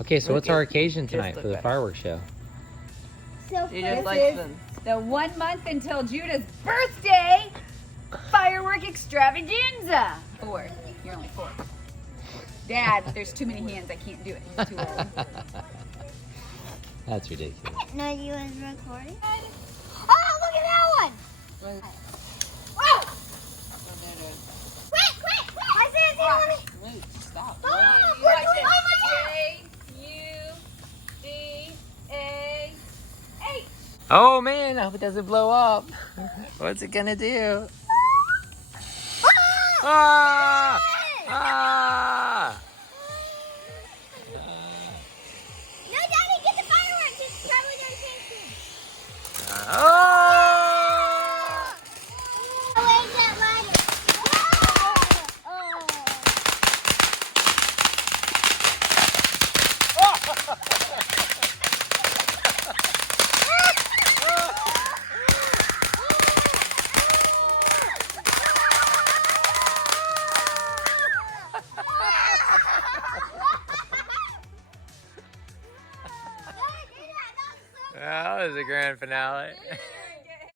Okay, so what's our occasion Just tonight look for the better. fireworks show? So She first just likes them. The 1 month until Judah's birthday firework extravaganza. 4. You're only 4. Dad, there's too many hands. I can't do it. He's too old. That's ridiculous. no, you was recording. Oh, look at that one! Whoa! Quick, quick, quick! I said, let me. Luke, stop. Oh, Watch oh my God. J-U-D-A-H. Oh man, I hope it doesn't blow up. What's it gonna do? Ah! Ah! No, Daddy, get the fireworks. It's probably gonna change things. Oh! Where's that lighter? That was a grand finale.